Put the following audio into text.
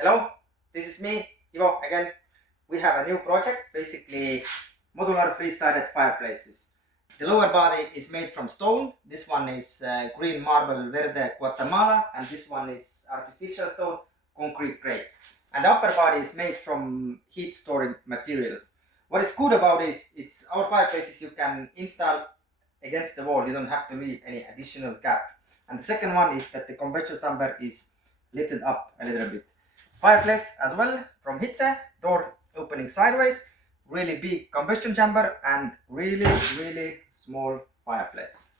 Hello, this is me, Ivo again. We have a new project, basically modular three-sided fireplaces. The lower body is made from stone. This one is green marble Verde Guatemala, and this one is artificial stone concrete grey. And the upper body is made from heat storing materials. What is good about it, it's our fireplaces you can install against the wall. You don't have to leave any additional gap. And the second one is that the convection chamber is lifted up a little bit. Fireplace as well from Hitze, door opening sideways, really big combustion chamber and really small fireplace.